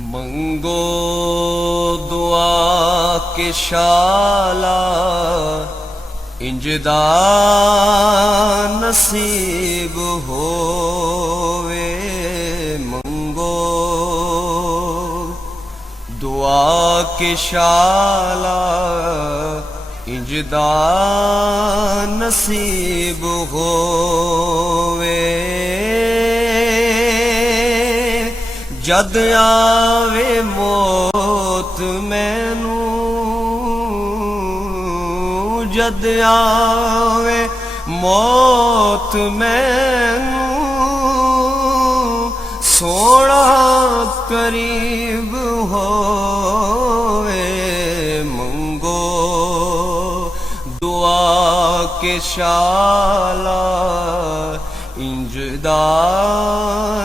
मंगो दुआ के शाला इंजदा नसीब होवे। मंगो दुआ के शाला इंजदा नसीब होवे। जद आवे मौत मैनू, जद आवे मौत मैनू, सोना करीब होवे। मंगो दुआ के शाला इंजदा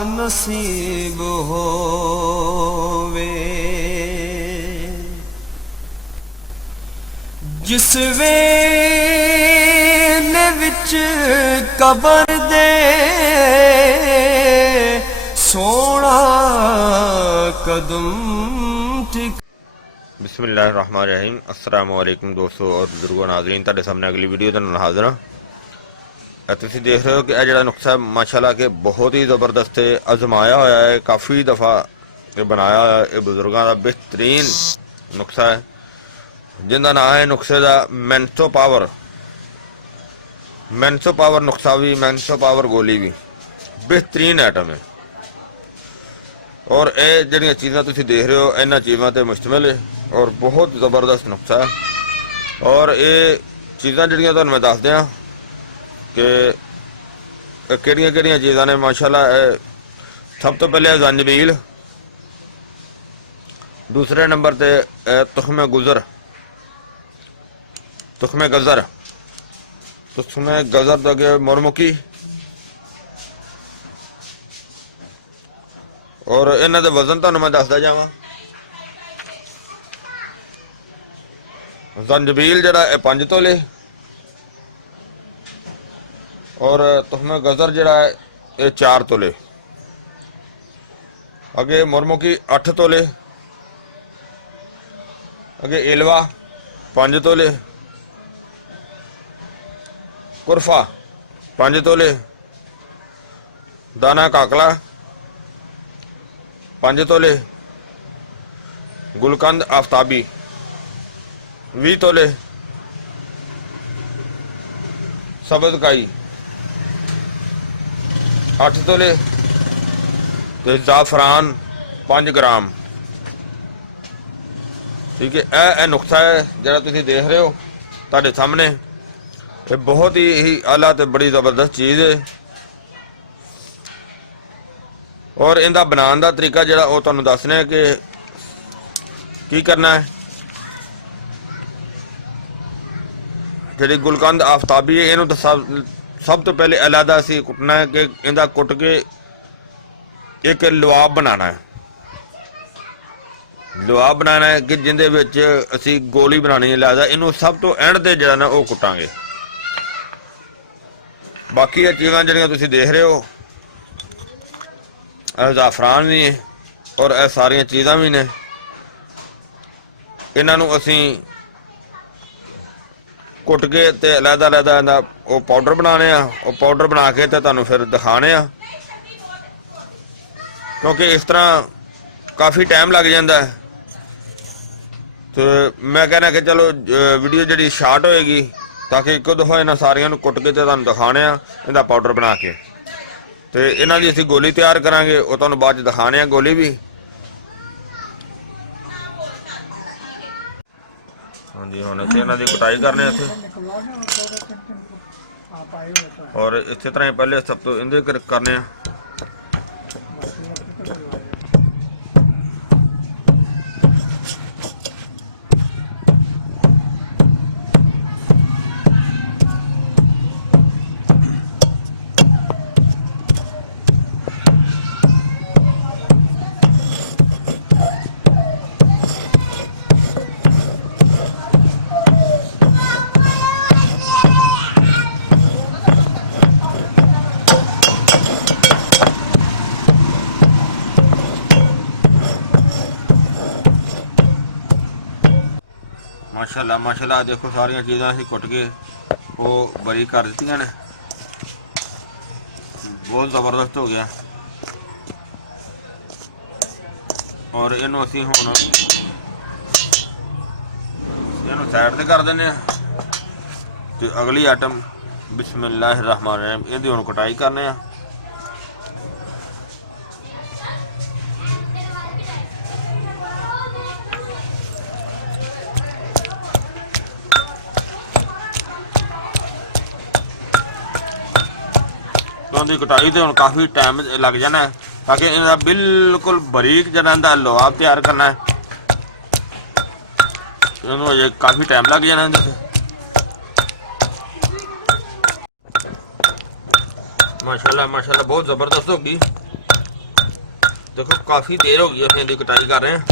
नसीब होवे। जिस वेले विच कबर दे सोना कदम टिक। बिस्मिल्लाहिर्रहमानिर्रहीम। अस्सलाम वालेकुम दोस्तों और बुजुर्गों नाज़रीन, तुहाडे सामने अगली वीडियो दे नाल हाज़र हां। तुसीं देख रहे हो कि यह जिहड़ा नुस्खा है माशाअल्लाह के बहुत ही ज़बरदस्त है, आजमाया होया है, काफ़ी दफ़ा ये बनाया होया है। बुजुर्गों का बेहतरीन नुस्खा है जिंदा नाम है नुस्खे का मैंसो पावर। मैंसो पावर नुस्खा भी, मैंसो पावर गोली भी बेहतरीन आइटम है। और ये जिहड़ियां चीज़ां तुसीं देख रहे हो इन्हां चीज़ों पर मुश्तमिल है और बहुत ज़बरदस्त नुस्खा है। और ये चीज़ां जिहड़ियां तुहानूं मैं दस दियां कि किहड़ियां किहड़ियां चीज़ां ने माशाअल्लाह। सब तो पहले जंजबील, दूसरे नंबर ते तुखमे गुजर, तुखमे गज़र, तुखमे गज़र तो अगे मुरमुकी। और इन्हां दे वजन तुहानूं मैं दसदा जावां। जंजबील जिहड़ा 5 तोले और तुखमे गज़र जिहड़ा है ये 4 तोले। अगे मुरमुकी 8 तोले, अगे एलवा 5 तोले, कुरफा 5 तोले, दाना काकला 5 तोले, गुलकंद आफ्ताबी 20 तोले, सबज काई 8 तोले ते जाफरान 5 ग्राम। ठीक है, यह नुस्खा है जिहड़ा तुसीं देख रहे हो तुहाडे सामने। ये बहुत ही आला ते बड़ी ज़बरदस्त चीज़ है। और इनका बनाने का तरीका जिहड़ा वो तुहानूं दसने कि की करना है। जिहड़ी गुलकंद आफ्ताबी है इहनूं तो सब तो पहले अलहदा असीं कुटना है कि इहदा कुट के एक लुआब बनाना है। लुआब बनाना है कि जिंदे विच असीं गोली बनानी है। लिहाजा इनू सब तो एंड ते जिहड़ा ना वो कुटांगे। बाकी ये चीज़ां जिहड़ियां तुसीं देख रहे हो जाफरान भी है और यह सारियां चीज़ां भी ने। इन्हां नूं असीं कुट के ते अलहदा अलहदा इहदा वो पाउडर बनाने आ। वो पाउडर बना के ते तुहानूं फिर दिखाने आ, क्योंकि इस तरह काफ़ी टाइम लग जाता है। तो मैं कहना कि चलो वीडियो जी शार्ट होएगी ताकि एक दफ़ा इन्होंने सारिया कुट के तुहानूं दिखाने आ इहदा पाउडर बना के। तो इन्हां दी असीं गोली तैयार करांगे, वो तुहानूं बाद च दिखाने आ गोली भी। हाँ जी, हुण इत्थे इन्हां दी कुटाई करने इत्थे। और इस तरह ही पहले सब तो इहदे करने आ। माशाल्लाह माशाल्लाह देखो सारिया चीज़ां असीं कुट के वो बरी कर दित्तियां ने, बहुत ज़बरदस्त हो गया। और इनू असीं हुण इनू साइड ते कर दिंदे आ ते अगली आइटम बिस्मिल्लाहिर्रहमानिर्रहीम इहदी हुण कटाई करने आ। उनकी कटाई तो हम काफ़ी टाइम लग जाना है, ताकि इनका बिल्कुल बरीक जरा लोहा तैयार करना है, इन्होंने काफ़ी टाइम लग जाना है। माशाल्लाह माशाल्लाह बहुत ज़बरदस्त होगी। देखो काफ़ी देर हो गई है इनकी कटाई कर रहे हैं।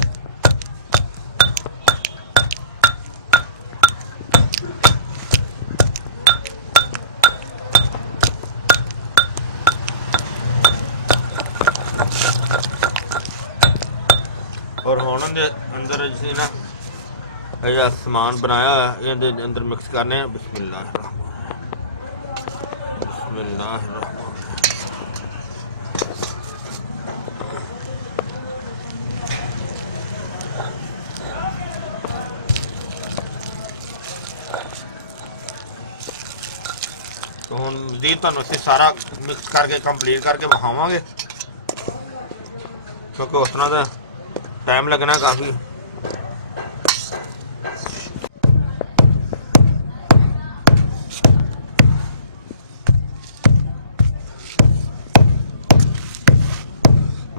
और हुण दे अंदर जिसी ना यह समान बनाया ये अंदर मिक्स करने हैं। बिस्मिल्लाहिर्रहमानिर्रहीम। तो हुण मज़ीद तुहानूं असीं सारा मिक्स करके कंप्लीट करके विखावांगे, क्योंकि उस तरह का टाइम लगना काफ़ी।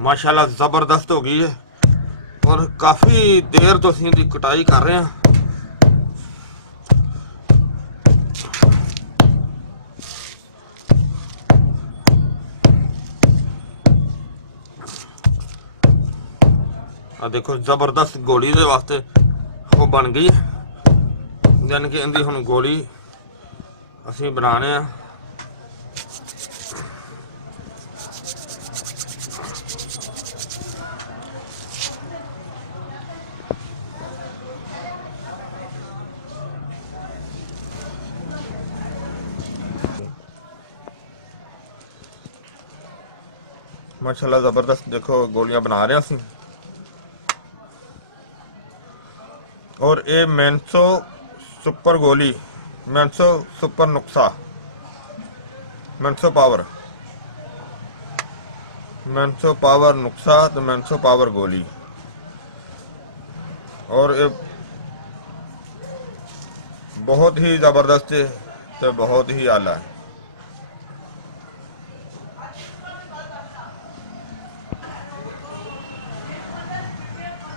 माशाल्लाह ज़बरदस्त हो गई है और काफ़ी देर तो असीं इहदी कटाई कर रहे हैं। देखो जबरदस्त गोली दे वास्ते वो बन गई, यानी कि इनकी हुण गोली असीं बनाने आ। माशाल्लाह जबरदस्त देखो गोलियां बना रहे हैं असीं। और ये मैंसो सुपर गोली, मैंसो सुपर नुक्सा, मैंसो पावर नुक्सा तो मैंसो पावर गोली। और ये बहुत ही ज़बरदस्त है तो बहुत ही आला है।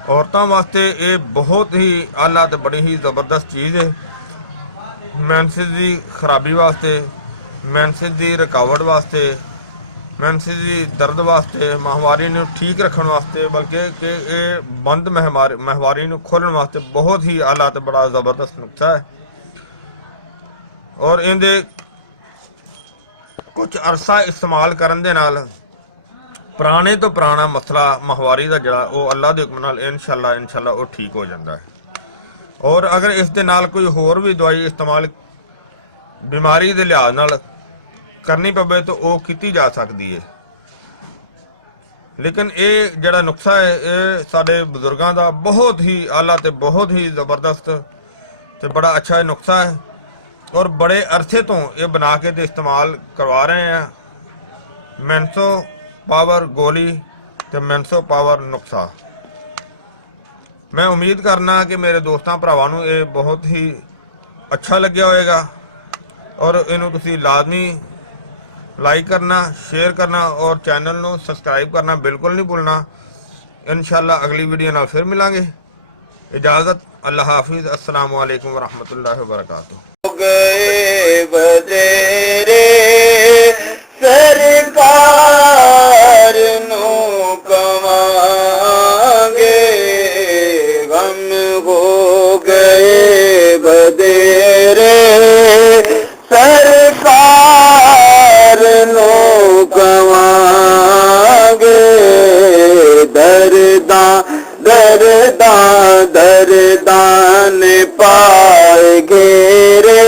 औरतों वास्ते ये बहुत ही आला तो बड़ी ही ज़बरदस्त चीज़ है। मैंसिस की खराबी वास्ते, मैंसिस की रुकावट वास्ते, मैंसिस की दर्द वास्ते, माहवारी नूं ठीक रखने वास्ते, बल्कि कि ये बंद माहवारी नूं खोलने वास्ते बहुत ही आला तो बड़ा ज़बरदस्त नुस्खा है। और इहदे कुछ अरसा इस्तेमाल करन दे नाल पुराने तो पुराना मसला माहवारी का जड़ा वो अल्लाह के हुक्म नाल इंशाअल्लाह वो ठीक हो जाता है। और अगर इस दे नाल कोई होर भी दवाई इस्तेमाल बीमारी के लिहाज नाल करनी पवे तो वो की जा सकती है। लेकिन ये जड़ा नुस्खा है ये साडे बुजुर्गों का बहुत ही आला तो बहुत ही ज़बरदस्त तो बड़ा अच्छा नुस्खा है। और बड़े अरसे तो ये बना के तो इस्तेमाल करवा रहे हैं। मैंसो पावर गोली तो मैंसो पावर नुस्खा। मैं उम्मीद करना कि मेरे दोस्तों भरावां नूं ये बहुत ही अच्छा लग्या होएगा। और इनू तुसीं लाजमी लाइक करना, शेयर करना और चैनल नूं सबसक्राइब करना बिल्कुल नहीं भूलना। इंशाअल्लाह अगली वीडियो नाल फिर मिलांगे। इजाज़त, अल्लाह हाफिज़, अस्सलाम वालेकुम वरहमतुल्लाहि वबरकातुहू। गए बदेरे सरकार नो कमांगे, गम हो गए बदेरे सरकार नो कमांगे, दर्दा दर्द दरदान पाएगे रे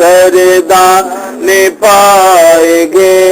दरदान पाएगे